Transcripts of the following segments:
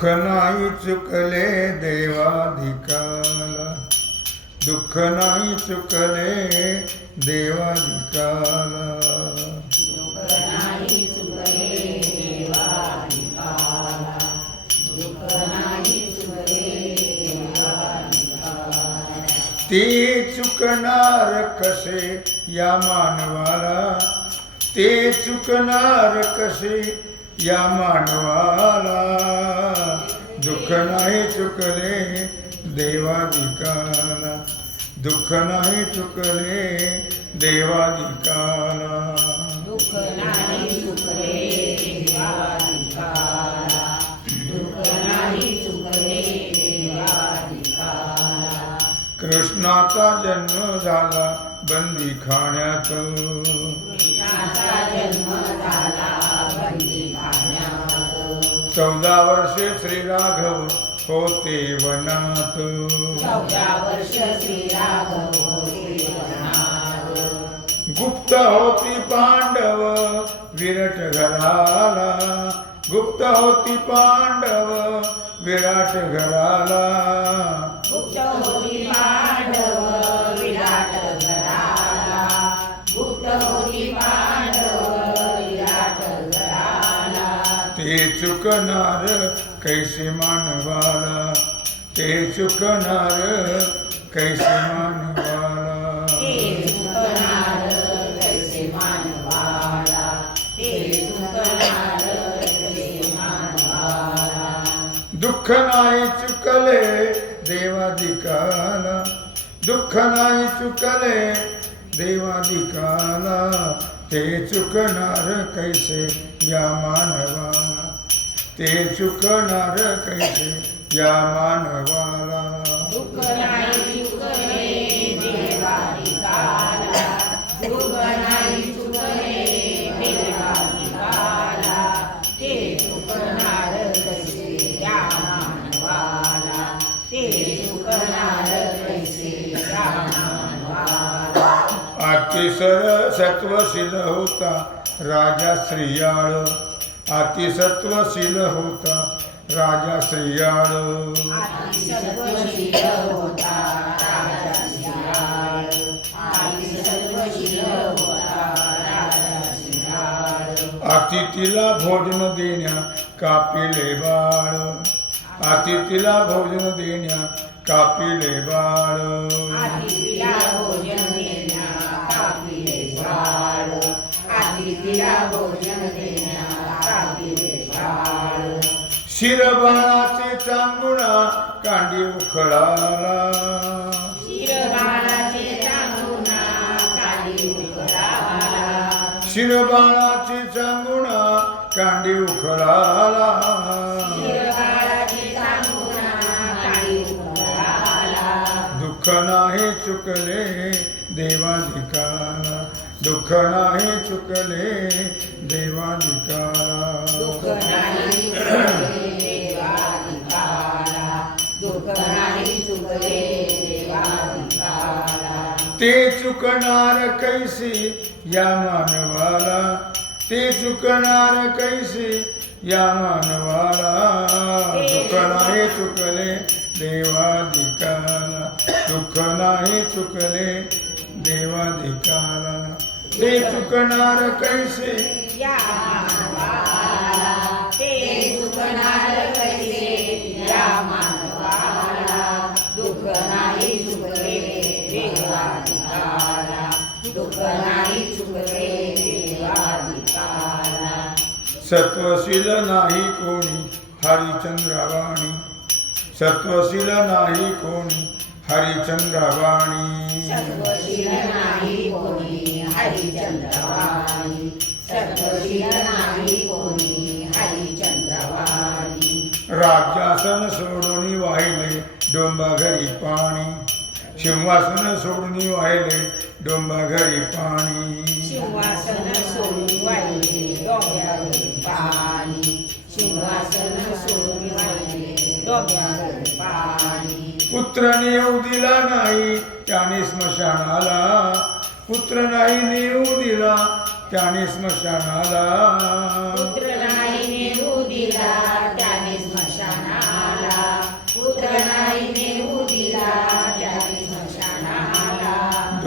दुःख नाही चुकले देवाधिकाला. दुःख नाही चुकले देवाधिकाला. ते चुकणार कसे या मानवाला? ते चुकणार कसे या मानवाला दुःख नाही चुकले देवाधिकाला. दुःख नाही चुकले देवाधिकाला. कृष्णाचा जन्म झाला बंदी खाण्यात. चौदा वर्षे श्री राघव होते वनात. चौदा वर्ष श्रीराघव होते वनात. गुप्त होती पांडव विरट घराला. गुप्त होती पांडव विराट घराला. ते चुकणार कैसे मानवाला? ते चुकणार कैसे मानवाला? दुःख नाही चुकले देवाधिकाला. दुःख नाही चुकले देवाधिकाला. ते चुकणार कैसे या मानवाला? ते चुकणार कैसे? या मानवाला. कैसे या मानवाला अतिसर सत्वशील होता राजा श्रियाळ. अतिसत्वशील होता राजा श्रीयाळ. श्रीराळ अतिथीला भोजन देण्या कापिले बाळ अतिथीला भोजन देण्या कापिले बाळ भोजन देण्या शिरबाणाचे चांगुणा कांडी उखळाला. शिरबाळाचे शिरबाणाचे चांगुणा कांडी उखळाला. शिरबाळाचे दुःख नाही चुकले देवाधिकाला. दुःख नाही चुकले देवाधिकाला. ते चुकणार कैसे या मानवाला? ते चुकणार कैसे या मानवाला? दुःख नाही चुकले देवाधिकाला. दुःख नाही चुकले देवाधिकाला. ते चुकणार कैसे? या ते नाही सत्वशील नाही कोणी हरिचंद्रवाणी. सत्वशील नाही कोणी हरिचंद्रवाणी. सर्वशील नाही कोणी हरिचंद्रवाणी. सर्वशील नाही कोणी हरिचंद्रवाणी. राज्यासन सोडून वाहिले डोंबा घरी पाणी. सिंहासन सोडून वाहिले डोंबा घरी पाणी. सिंहासन सोडून वाहिले डोंग्यावर पाणी. सिंहासन सोडून वाहिले डोंग्यावर पाणी. पुत्र नेऊ दिला नाही त्याने स्मशानाला. पुत्र नाही नेऊ दिला त्याने स्मशानाला. पुत्र नाही नेऊ दिला.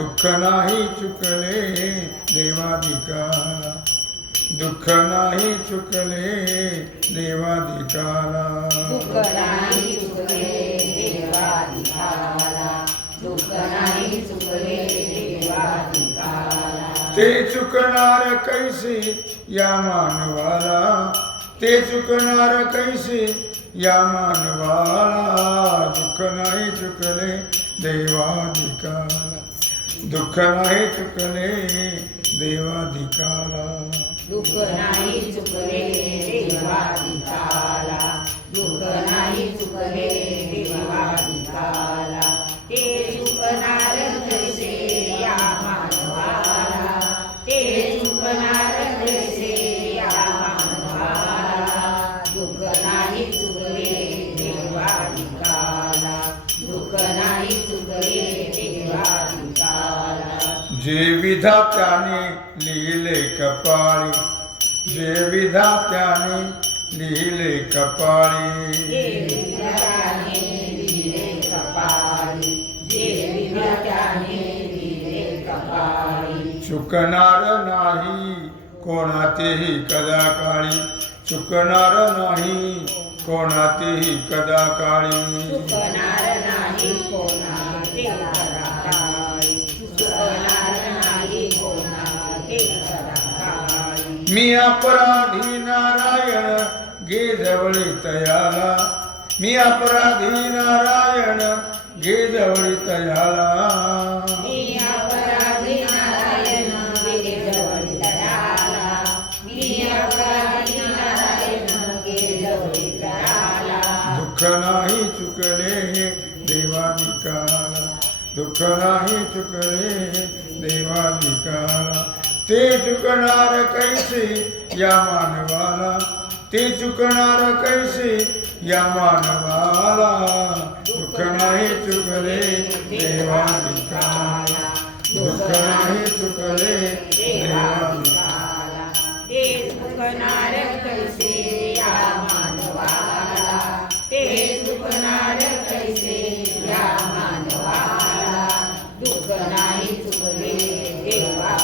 दुःख नाही चुकले देवाधिकाला दुःख नाही चुकले देवाधिकाला. दुःख नाही चुकले देवाधिकाला. दुःख नाही चुकले देवाधिकाला. ते चुकणार कैसे या मानवाला? ते चुकणार कैसे या मानवाला? दुःख नाही चुकले देवाधिकाला. दुःख नाही चुकले देवाधिकारा दुःख नाही चुकले देवाधिकारा जे विधात्याने लिहिले कपाळी जे विधात्याने लिहिले कपाळी. जे जे विधात्याने लिहिले कपाळी. चुकणार नाही कोणातेही कदा काळी चुकणार नाही कोणातेही कदा काळी मी अपराधी नारायण गे जवळी तयाला. मी अपराधी नारायण गे जवळी तयाला. दुःख नाही चुकले देवा निकाला दुःख नाही चुकले देवा निकाला ते चुकणार कैसे या मानवाला? ते चुकणार कैसे या मानवाला? दुःख नाही चुकले देवाधिकाला दुःख नाही चुकले देवाधिकाला ते चुकणार कैसे या मानवाला? ते चुकणार कैसे या मानवाला? दुःख नाही चुकले देवाधिकाला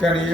这里。